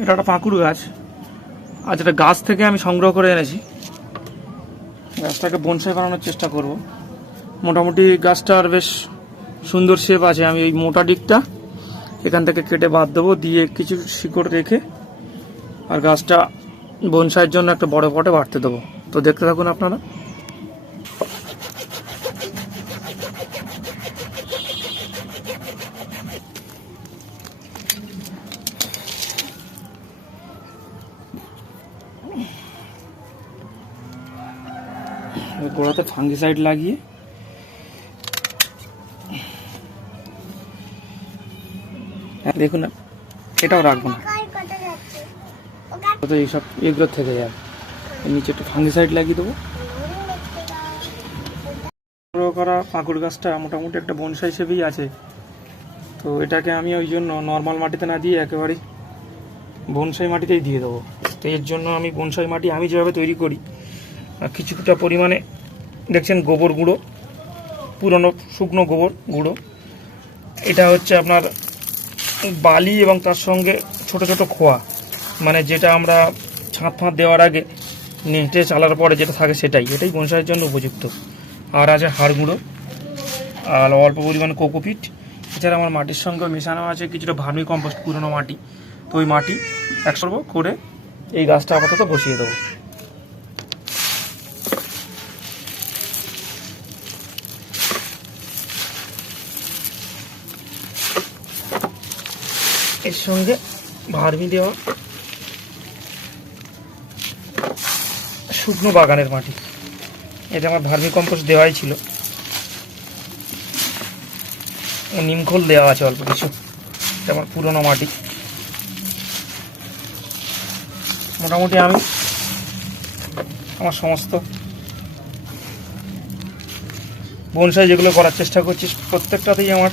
এটা একটা পাঁকুড় গাছ, আজ এটা গাছ থেকে আমি সংগ্রহ করে এনেছি। গাছটাকে বনসাই বানানোর চেষ্টা করব। মোটামুটি গাছটার বেশ সুন্দর শেপ আছে। আমি এই মোটা দিকটা এখান থেকে কেটে বাদ দেবো, দিয়ে কিছু শিকড় রেখে আর গাছটা বনসাইয়ের জন্য একটা বড় পটে বাড়তে দেবো। তো দেখতে থাকুন আপনারা। গোড়াতে ফাঙ্গিসাইড লাগিয়ে দেখুন, এটাও রাখবো না, তো এইসব এগুলো থেকে যাবে। নিচে একটু ফাঙ্গিসাইড লাগিয়ে দেবো। করা পাঁকুড় গাছটা মোটামুটি একটা বনসাই হিসেবেই আছে। তো এটাকে আমি ওই জন্য নর্মাল মাটিতে না দিয়ে একেবারে বনসাই মাটিতেই দিয়ে দেবো। তো এর জন্য আমি বনসাই মাটি আমি যেভাবে তৈরি করি, কিছুটা পরিমাণে দেখছেন গোবর গুঁড়ো, পুরনো শুকনো গোবর গুঁড়ো, এটা হচ্ছে আপনার বালি এবং তার সঙ্গে ছোট ছোট খোয়া, মানে যেটা আমরা ছাঁদ ফাঁদ দেওয়ার আগে নেটে চালার পরে যেটা থাকে এটাই বনসাইয়ের জন্য উপযুক্ত। আর আছে হাড় গুঁড়ো আর অল্প পরিমাণে কোকোপিট। এছাড়া আমার মাটির সঙ্গে মেশানো আছে কিছুটা ভার্মি কম্পোস্ট, পুরনো মাটি। তো ওই মাটি একসর্ব করে এই গাছটা আপাতত বসিয়ে দেবো। এর সঙ্গে ভার্মি দেওয়া শুকনো বাগানের মাটি, এটা আমার ভার্মি কম্পোস্ট দেওয়াই ছিল। নিমখোল দেওয়া আছে অল্প কিছু, এটা আমার পুরনো মাটি। মোটামুটি আমি আমার সমস্ত বনসাই যেগুলো করার চেষ্টা করছি প্রত্যেকটাতেই আমার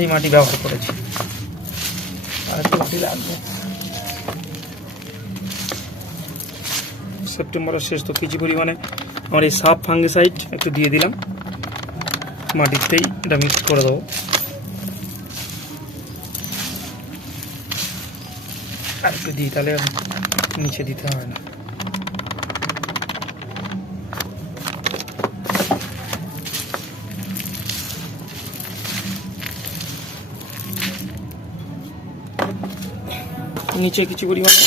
এই মাটি ব্যবহার করেছি। আর একটু মাটি লাগবে। সেপ্টেম্বরের শেষ, তো কিছু পরিমাণে আমার এই সাব ফাঙ্গিসাইড একটু দিয়ে দিলাম, মাটিতেই এটা মিক্স করে দেবো। আর একটু দিই, তাহলে আর নিচে দিতে হবে না। নিচে কিছু পরিমাণে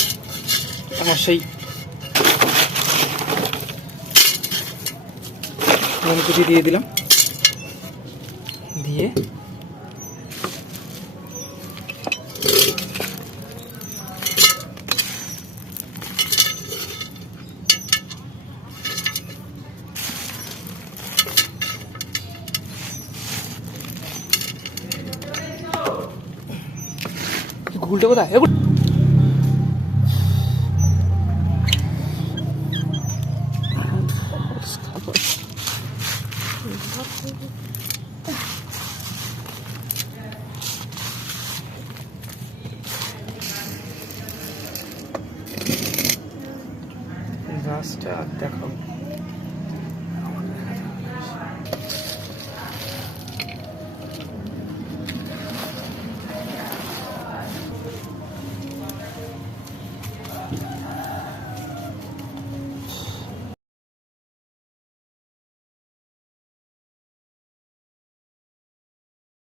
আমার সেই মনকুচি দিয়ে দিলাম, দিয়ে ঘুলটা কোথায়? গাছটা দেখাবো।